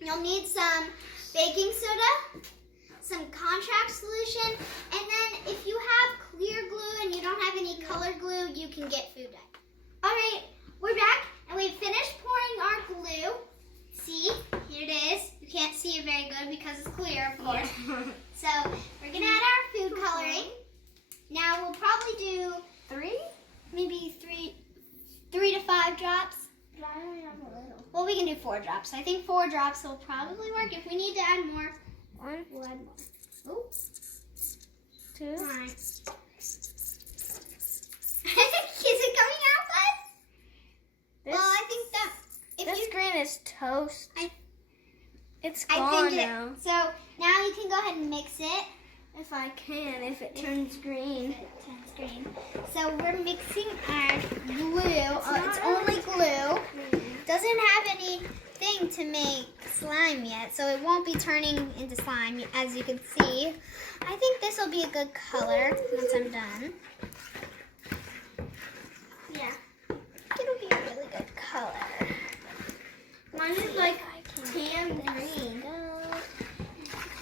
You'll need some baking soda, some contract solution, and then if you have clear glue and you don't have any colored glue, you can get food dye. All right, we're back, and we've finished pouring our glue. See, here it is. You can't see it very good because it's clear, of course. Yeah. So we're gonna add our food coloring. Now we'll probably do maybe three to 5 drops. But I only have a little. Well, we can do 4 drops. I think 4 drops will probably work. If we need to add more, we'll add more. Oh, 2. all right. Is it coming out, bud? Well, I think that This green is toast. It's I gone think now. so now you can go ahead and mix it. If I can, if it turns green. It turns green. So we're mixing our glue. It's only glue. Doesn't have anything to make slime yet, so it won't be turning into slime, as you can see. I think this will be a good color once I'm done. Yeah, it'll be a really good color. Mine is like tan green.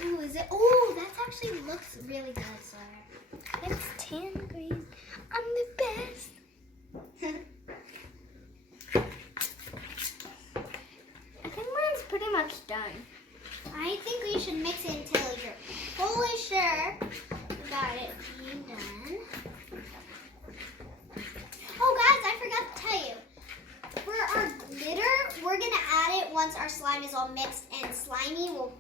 Ooh, is it? Oh, that actually looks really good, Sawyer. It's tan green. I'm the best. I think mine's pretty much done. I think we should mix it until you're fully sure about it being done. Oh, guys, I forgot to tell you. For our glitter, we're going to add it once our slime is all mixed and slimy. We'll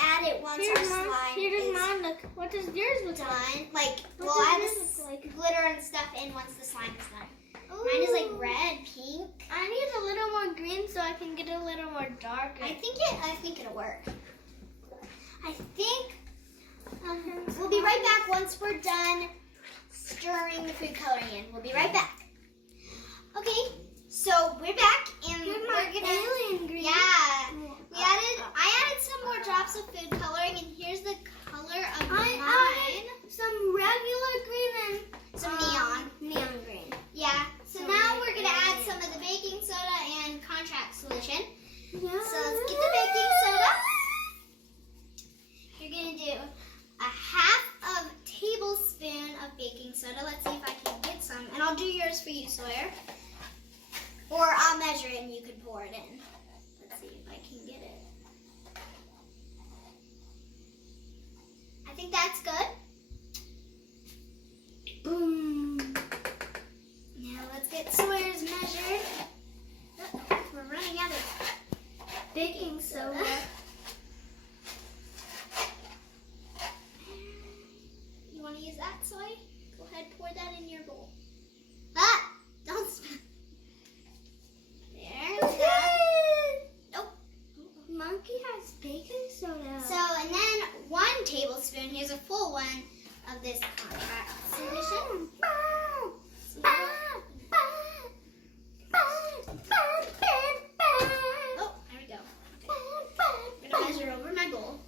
add it once our slime is mine look. What does yours look like? done. Like, What we'll does add yours this look like? glitter and stuff in once the slime is done. Ooh. Mine is like red, pink. I need a little more green so I can get a little more darker. I think it'll work. I think we'll be right back once we're done stirring the food coloring in. We'll be right back. Okay, so we're back and Here's we're my gonna alien green. Yeah. I added some more drops of food coloring, and here's the color of mine. I added some regular green and Some neon green. Yeah. So now we're gonna add some of the baking soda and contract solution. Yeah. So let's get the baking soda. You're gonna do a half of tablespoon of baking soda. Let's see if I can get some, and I'll do yours for you, Sawyer. Or I'll measure it and you can pour it in. Let's see if I can get it. I think that's good. Boom. Now let's get Sawyer's measured. Oh, we're running out of Baking soda. You want to use that, Sawyer? Go ahead, pour that in your bowl. Ah! Don't spill. There's that. Nope. Monkey has baking soda. So, and then 1 tablespoon, here's a full one of this contract solution. Oh, there we go. Okay. I'm going to measure over my bowl.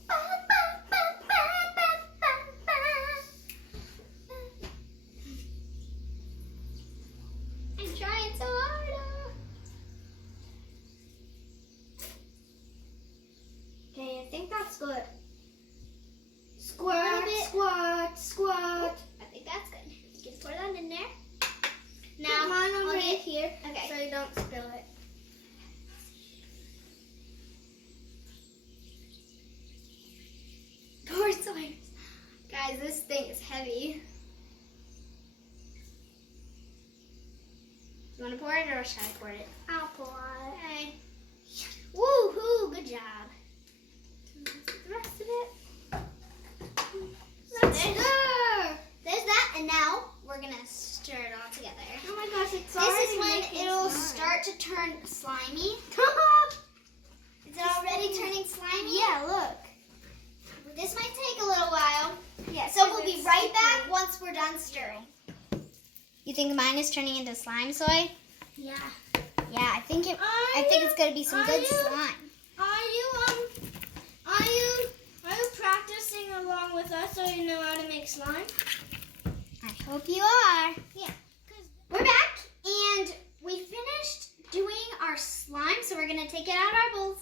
I'm trying so hard. Okay, I think that's good. Squirt, Squirt, squirt. I think that's good. You can pour that in there. Now, Now, put mine over I'll get- here Okay. so you don't spill it. Pour Sawyer's. Guys, this thing is heavy. You want to pour it or should I pour it? I'll pour it. Okay. Woohoo! Good job. The rest of it. There's that, and now we're gonna stir it all together. Oh my gosh, it's This already is when making it'll slime. start to turn slimy. Is it already turning slimy? Yeah, look. This might take a little while. Yeah, So we'll be right back once we're done stirring. You think mine is turning into slime, Soy? Yeah. Yeah, I think it's gonna be some good slime. Are you practicing along with us so you know how to make slime? I hope you are. Yeah. We're back, and we finished doing our slime, so we're gonna take it out of our bowls.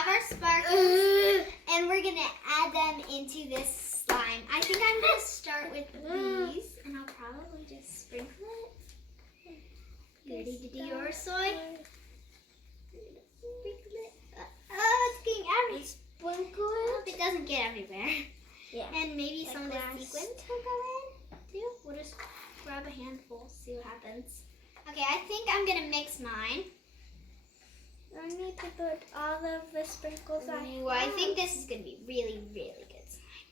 have our sparkles, and we're gonna add them into this slime. I think I'm gonna start with these, and I'll probably just sprinkle it. You ready to do your soy? Sprinkle it. Oh, it's getting everywhere. Sprinkle I it. hope it doesn't get everywhere. Yeah. And maybe Like some of the glass. sequins will go in too. We'll just grab a handful, see what happens. Okay, I think I'm gonna mix mine. I need to put all of the sprinkles I Ooh, I think this is gonna be really, really good slime.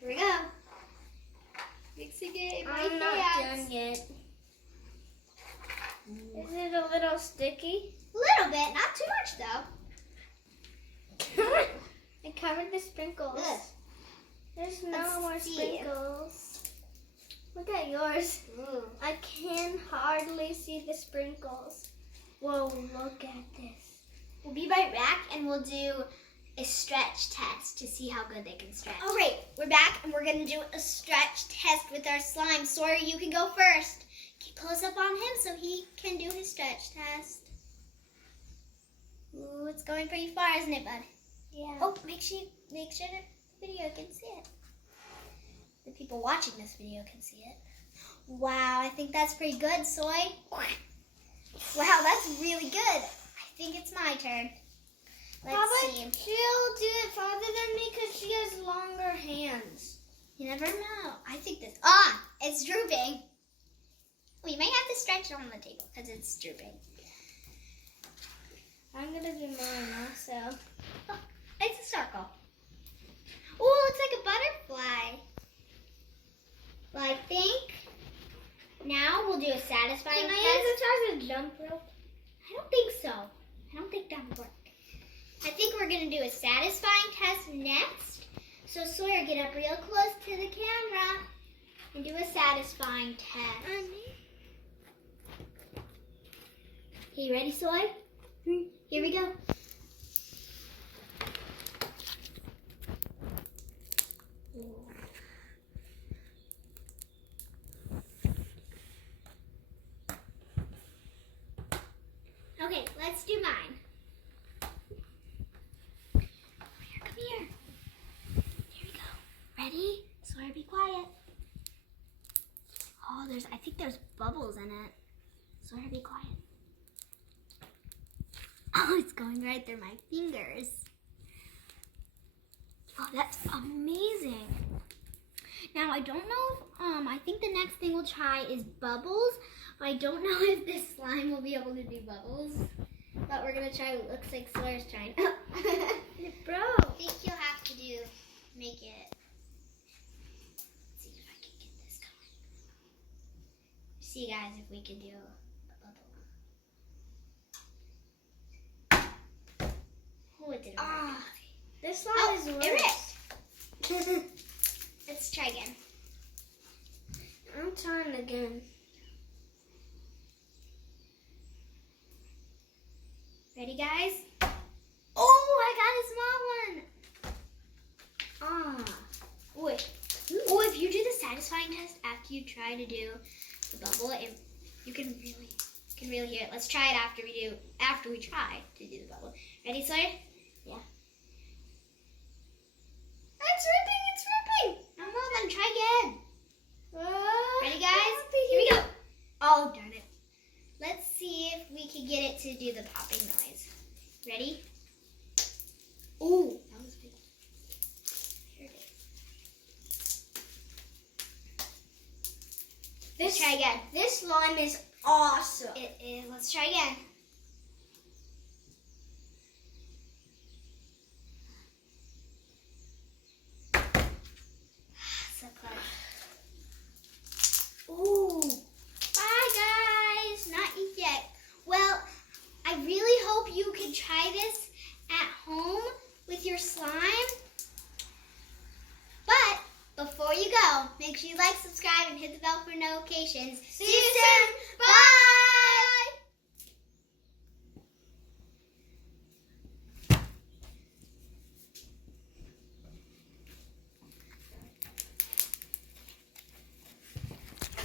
Here we go. Mixing it in my I'm not hands. done yet. Is it a little sticky? A little bit, not too much though. I covered the sprinkles. Ugh. There's Let's no more see. sprinkles. Look at yours. Ooh. I can hardly see the sprinkles. Whoa, look at this. We'll be right back and we'll do a stretch test to see how good they can stretch. All right, we're back and we're gonna do a stretch test with our slime. Sawyer, you can go first. Get close up on him so he can do his stretch test. Ooh, it's going pretty far, isn't it, bud? Yeah. Oh, make sure the video can see it. The people watching this video can see it. Wow, I think that's pretty good, Soy. Wow, that's really good. I think it's my turn. Let's see. She'll do it farther than me because she has longer hands. You never know. I think this. It's drooping. We might have to stretch it on the table because it's drooping. I'm gonna do mine also. Oh, it's a circle. Oh, it looks like a butterfly. Well, I think now we'll do a satisfying Can test. I use it as a jump rope? I don't think so. I don't think that would work. I think we're going to do a satisfying test next. So Sawyer, get up real close to the camera and do a satisfying test. Okay, you ready, Soy? Here we go. Okay, let's do mine. Come here. Here we go. Ready? Sawyer, be quiet. Oh, I think there's bubbles in it. Sawyer, be quiet. Oh, it's going right through my fingers. Oh, that's amazing. Now, I don't know if, I think the next thing we'll try is bubbles. I don't know if this slime will be able to do bubbles, but we're gonna try. It looks like Sawyer's trying. It broke. I think you'll have to make it. Let's see if I can get this going. See, guys, if we can do a bubble. Oh, it didn't work. This slime is worse. It ripped. Let's try again. I'm trying again. Ready, guys? Oh, I got a small one. Wait. Oh, if you do the satisfying test after you try to do the bubble, you can really hear it. Let's try it after we try to do the bubble. Ready, Sawyer? Yeah. It's ripping. No more, then try again. Ready, guys? Here we go. Oh, darn it. Let's see if we can get it to do the popping noise. Ready? Ooh, that was big. Here it is. Let's try again. This slime is awesome. It is. Let's try again. So close. Ooh. Bye, guys. Not eat yet. Well, I really hope you can try this at home with your slime. But before you go, make sure you like, subscribe, and hit the bell for notifications. See you soon.